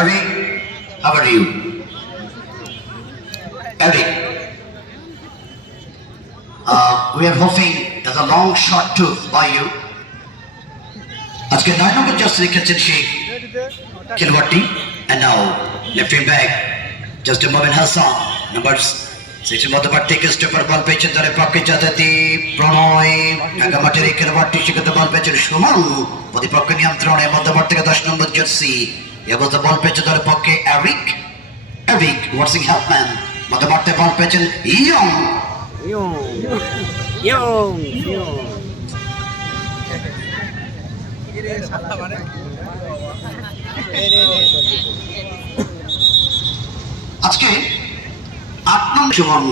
Eric, how are you? Eric. Uh, we are hoping as a long shot to by you. আজকে নয় নম্বর just রেখেছেন সেই খেলোয়াড়টি and now left wing back just a moment Hassan numbers সেটির মধ্যপার থেকে stepper বল পেয়েছেন তার পক্ষে যাতায়াতি প্রণয় ঢাকা মাঠের এই খেলোয়াড়টি সেক্ষেত্রে বল পেয়েছেন সুমন প্রতিপক্ষ নিয়ন্ত্রণে মধ্যপার থেকে দশ নম্বর জার্সি এ অবস্থা বল পেয়েছে তার পক্ষে অ্যারিক অ্যারিক ওয়ার্সিং হেল্পম্যান মধ্যপার থেকে বল পেয়েছেন ইয়ং. আজকে আট নম্বর সুমন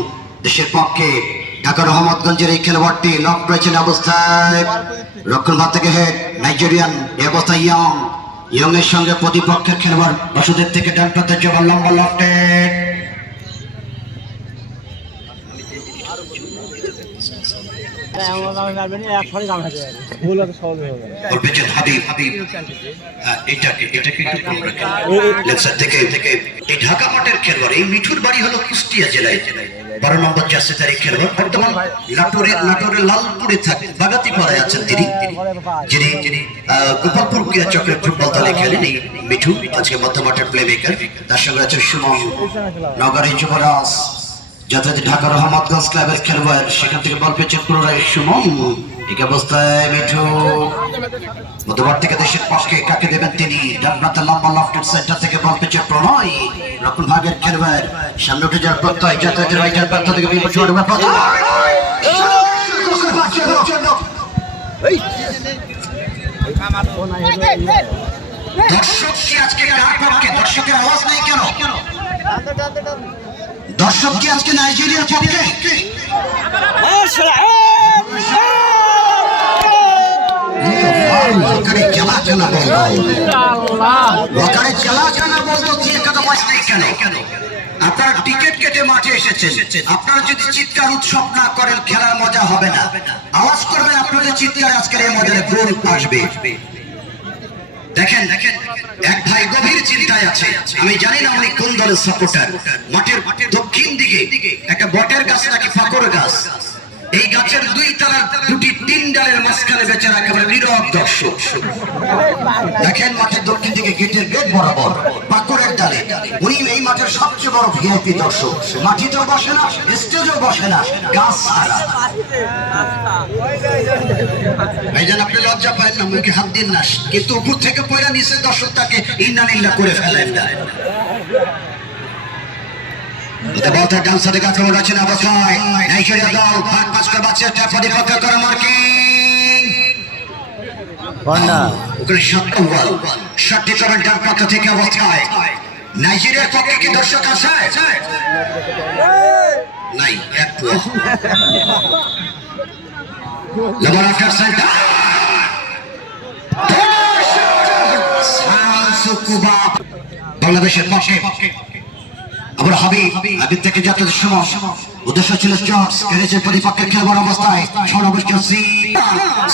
দেশের পক্ষে ঢাকা রহমতগঞ্জের এই খেলোয়াড়টি লক রয়েছেন অবস্থায়। রক্ষণ ভাত থেকে হেড নাইজেরিয়ান এই অবস্থায় ইয়ং ইয়ং এর সঙ্গে প্রতিপক্ষের খেলোয়াড় বাসুদেব থেকে ডান প্রান্তে জবান লম্বা হ্যাঁ, লেফট এই ঢাকা মাঠের খেলোয়াড় এই মিঠুর বাড়ি হলো কুষ্টিয়া জেলায় জেলায়। বারো নম্বর জার্সি তারিখ খেলোয়াড় বর্তমান নাটোরে নাটোরে লালপুরে থাকে বাগাতি পাড়ায় আছেন তিনি। যিনি গোপালপুর ক্রীড়া চক্রের ফুটবল দলে খেলেন এই মিঠু, আজকে মধ্য মাঠের প্লে মেকার তার সঙ্গে আছে সুমন নগরী যুবরাজ যাতে ঢাকা রহমতগঞ্জ ক্লাবের খেলোয়াড়। সেখান থেকে বল পেয়েছে পুনরায় সুমন। এই অবস্থায় মিঠু। মধ্যবার থেকে দেশের পক্ষে কাকে দেবেন তিনি? লম্বা লফটের সেন্টার থেকে বল প্রণয়। ভাগের খেলোয়াড়। সামনে উঠে যাওয়ার প্রত্যয় যাতায়াতের রাইটার প্রান্ত থেকে বিপদ দর্শক কি আজকে কার পক্ষে? দর্শকের আওয়াজ নেই কেন? দর্শক কি আজকে নাইজেরিয়ার পক্ষে ওখানে খেলা কেন বলব ওখানে খেলা কেন বলতো দিয়ে কেন মাছ নেই কেন? আপনারা টিকিট কেটে মাঠে এসেছেন। আপনারা যদি চিৎকার উৎসব না করেন খেলার মজা হবে না। আওয়াজ করবেন আপনাদের চিৎকার আজকের এই মজারে গোল আসবে। দেখেন দেখেন এক ভাই গভীর চিন্তায় আছে। আমি জানি না উনি কোন দলের সাপোর্টার মাঠের দক্ষিণ দিকে একটা বটের গাছ নাকি ফাকর গাছ? এই গাছের দুই তালার দুটি তিন ডালের মাঝখানে বেচারা একেবারে নীরব দর্শক। দেখেন মাঠের দক্ষিণ দিকে গেটের গেট বরাবর, পাকুড়ের ডালে। উনি এই মাঠের সবচেয়ে বড় ভিআইপি দর্শক। মাটিতেও বসে না স্টেজেও বসে না, গাছ ছাড়া। ভাইজান, আপনি লজ্জা পায় না, মুখে হাত দিন না। কিন্তু উপর থেকে পয়লা নিচে দর্শকটাকে ইন্না নিল্লা করে ফেলেন না বলতে ডান সাইডে আক্রমণ আছে না অবস্থায় নাইজেরিয়া দল ভাগ পাঁচ করে বাচ্চা ট্যাপ প্রতিপক্ষ করে মার্কিং Honda. ওখানে সাতটা বল ষাটটি ট্রাভেল ডান পাত্র থেকে অবস্থায় নাইজেরিয়ার পক্ষে কি দর্শক আছে? নাই এক লেবার আফটার সেন্টার বাংলাদেশের পক্ষে। আবার হাবিব হাবিব থেকে যাত্রার সময়। উদ্দেশ্য ছিল জর্জ কেড়েছে প্রতিপক্ষের খেলবার অবস্থায় সর্বষ্ট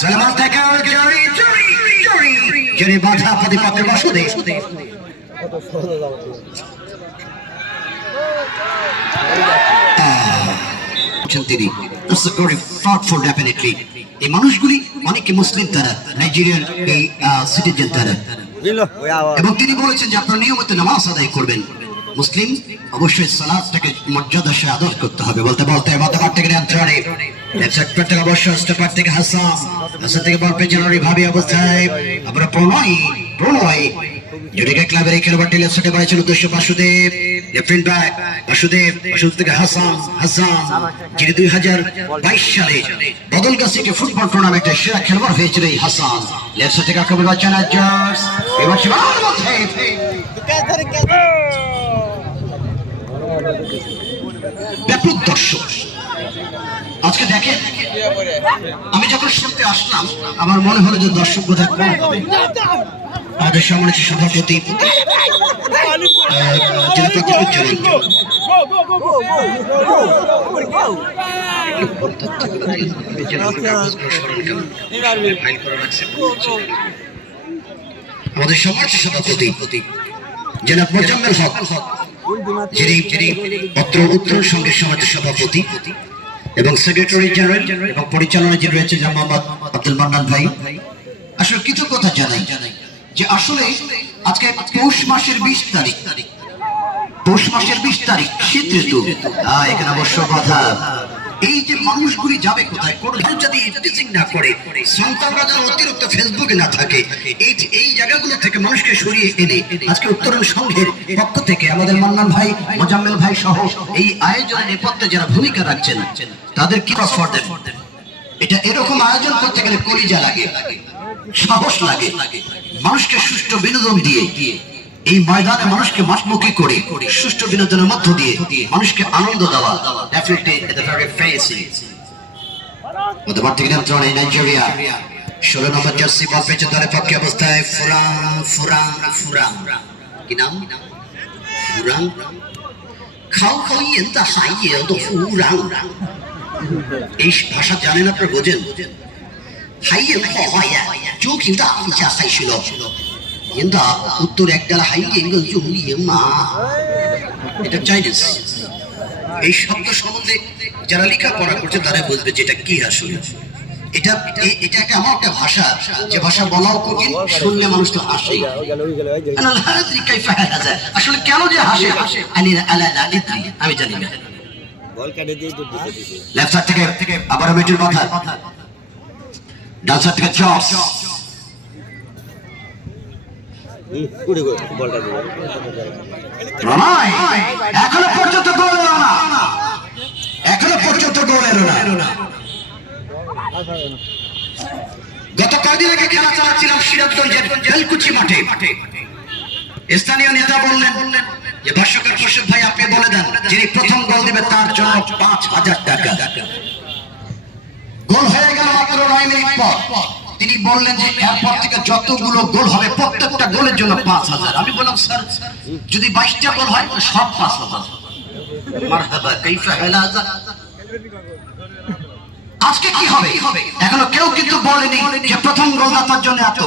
সালমান থেকে জরি জরি জরি জরি বাধা প্রতিপক্ষের আছেন তিনি। That's a very thoughtful definitely. এই মানুষগুলি অনেকে মুসলিম তারা নাইজেরিয়ার এই সিটিজেন তারা। এবং তিনি বলেছেন যে আপনারা নিয়মিত নামাজ আদায় করবেন। মুসলিম অবশ্যই সালাদটাকে মর্যাদা সে আদর করতে হবে বলতে বলতে মতবার থেকে নিয়ন্ত্রণে ক্লাবের বাসুদেব থেকে দুই হাজার বাইশ সালে ফুটবল হয়েছিল হাসান থেকে ব্যাপক দর্শক। আজকে দেখেন, আমি যখন শুনতে আসলাম, আমার মনে হলো যে দর্শক বোধহয় কম হবে। আমাদের সম্মানিত সভাপতি জেলা আমাদের সম্মানিত সভাপতি, জনাব মোজাম্মেল হক। যিনি যিনি পত্র উত্তর সংঘের সমাজ সভাপতি এবং সেক্রেটারি জেনারেল এবং পরিচালনা যে রয়েছে জামাবাদ আব্দুল মান্নান ভাই। আসলে কিছু কথা জানাই যে আসলে আজকে পৌষ মাসের বিশ তারিখ। পৌষ মাসের বিশ তারিখ, শীত ঋতু। এখানে অবশ্য কথা। এই যে মানুষগুলি যাবে কোথায়? কোনো মানুষ যদি টিচিং না করে, সন্তানরা যেন অতিরিক্ত ফেসবুকে না থাকে, এই এই জায়গাগুলো থেকে মানুষকে সরিয়ে এনে আজকে উত্তরণ সংঘের পক্ষ থেকে আমাদের মান্নান ভাই, মোজাম্মেল ভাই সহ এই আয়োজনের নেপথ্যে যারা ভূমিকা রাখছেন, তাদের কি এটা এরকম আয়োজন করতে গেলে কলিজা লাগে, সাহস লাগে, মানুষকে সুষ্ঠু বিনোদন দিয়ে এই ময়দানে মানুষকে মাসমুখী করে, সুষ্ঠু বিনোদনের মধ্য দিয়ে মানুষকে আনন্দ দেওয়া। খাও ইয়ে, এই ভাষা জানেন বোঝেন? ইয়ে, হ্যাঁ, হ্যাঁ, ইয়ে। চোখ কিন্তু ஏண்டா புத்தூர் একডালা হাইলে এঙ্গল জুহুই এম্মা এটা চাইনিজ। এই শব্দ সম্বন্ধে যারা লেখাপড়া করছে, তারা বুঝবে যে এটা কি আসলে। এটা এটা একটা আমার একটা ভাষা, যে ভাষা বলাও কঠিন, শুনলে মানুষ তো হাসে আসলে কেন যে হাসে? হাসে আমি জানি না। লেফট থেকে আবার মেটুর মাথা ডান থেকে চপ কুড়ি এখনও পর্যন্ত গোল এলো না। এখনও পর্যন্ত গোল এলো না। গত কয়েকদিন আগে খেলা চালাচ্ছিলাম সিরাজগঞ্জের বেলকুচি মাঠে। স্থানীয় নেতা বললেন যে, ভাষ্যকার খোরশেদ ভাই, আপনি বলে দেন, যিনি প্রথম গোল দিবে, তার জন্য পাঁচ হাজার টাকা। গোল হয়ে গেল মাত্র নয় মিনিট পর। তিনি বললেন যে, এরপর থেকে যতগুলো গোল হবে, প্রত্যেকটা গোলের জন্য পাঁচ হাজার। আমি বললাম, স্যার, যদি বাইশটা গোল হয়, সব পাঁচ হাজার? আজকে কি হবে? এখনও কেউ কিন্তু বলেনি যে, প্রথম গোলদাতার জন্য এত।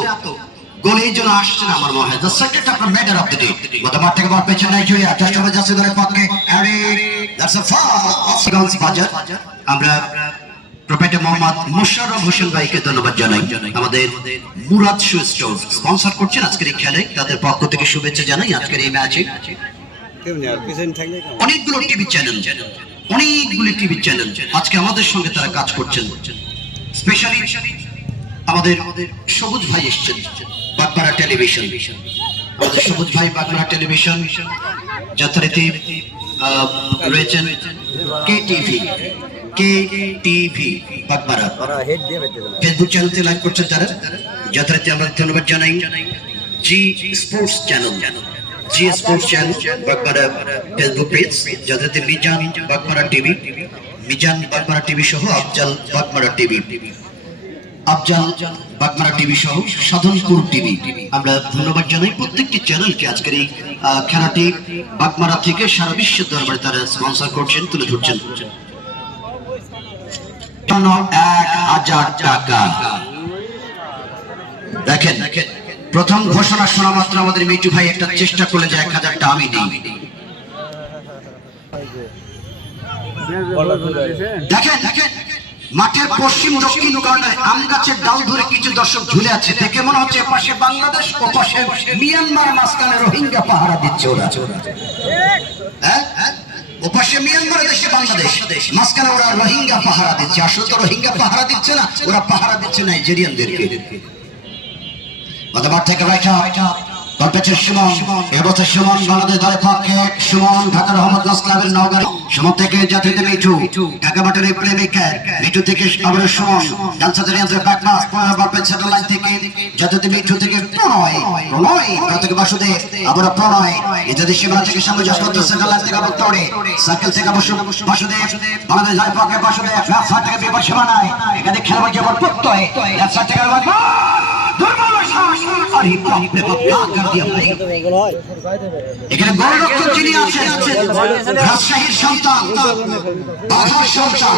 আমরা প্রোপাইটার মোহাম্মদ মোশাররফ হোসেন ভাইকে ধন্যবাদ জানাই। আমাদের মুরাদ শু স্টোর স্পন্সর করছেন আজকের এই খেলায়। তাদের পক্ষ থেকে শুভেচ্ছা জানাই আজকের এই ম্যাচে? অনেকগুলো টিভি চ্যানেল, অনেকগুলি টিভি চ্যানেল আজকে আমাদের সঙ্গে তারা কাজ করছেন। স্পেশালি আমাদের সবুজ ভাই এসছেন বাগমারা টেলিভিশন। আমাদের সবুজ ভাই বাগমারা টেলিভিশন যথারীতি রয়েছেন K TV. K TV? Bagmara like করছেন তারা? যথারীতি আমরা ধন্যবাদ জানাই। G sports channel G sports channel Bagmara Facebook page যথারীতি মিজান বাগমারা টিভি। মিজান বাগমারা টিভি সহ আফজাল বাগমারা টিভি। আফজাল বাগমারা টিভি সহ সাধনপুর টিভি। আমরা ধন্যবাদ জানাই প্রত্যেকটি চ্যানেলকে আজকের এই খেলাটি বাগমারা থেকে সারা বিশ্বের দরবারে তারা স্পন্সর করছেন তুলে ধরছেন। জন্য এক হাজার টাকা। দেখেন, প্রথম ঘোষণা শোনা মাত্র আমাদের মিটু ভাই একটা চেষ্টা করলে যে এক হাজারটা আমি দিই দেখেন, মাঠের পশ্চিম, দক্ষিণ কর্নারে আম গাছের ডাল ধরে কিছু দর্শক ঝুলে আছে। দেখে মনে হচ্ছে পাশে বাংলাদেশ ও পাশে মিয়ানমার, মাঝখানে রোহিঙ্গা পাহারা দিচ্ছে ওরা। হ্যাঁ? ও পাশে মিয়ানমার দেশে বাংলাদেশ। মাঝখানে ওরা রোহিঙ্গা পাহারা দিচ্ছে। আসলে তো রোহিঙ্গা পাহারা দিচ্ছে না, ওরা পাহারা দিচ্ছে নাইজেরিয়ানদেরকে। গতবার থেকে রাইট গল্পেছে সুমন, এবছর সুমন বাংলাদেশ দলের পক্ষে সুমন ঢাকা রহমতগঞ্জ ক্লাবের নওগাঁ সুমন থেকে জাতিতে মিঠু, ঢাকা মাঠের প্লেমেকার মিঠু থেকে আবার সুমন ডান্সার রিয়ান্সের ব্যাক পনেরো বল পেয়েছে থেকে জাতিতে মিঠু থেকে প্রণয় প্রণয় প্রণয় বাসুদেব আবার প্রণয়, ইত্যাদি সীমানা থেকে সামনে যাস করতে থেকে আবার তড়ে সাইকেল থেকে বসু বাসুদেব, বাংলাদেশ দলের পক্ষে বাসুদেব লেফট সাইড থেকে বিপদ সীমানায় এখানে খেলা বাজে প্রত্যয় লেফট সাইড থেকে এখানে গোলরক্ষক যিনি আছেন রাজশাহীর সন্তান বাঘার সন্তান।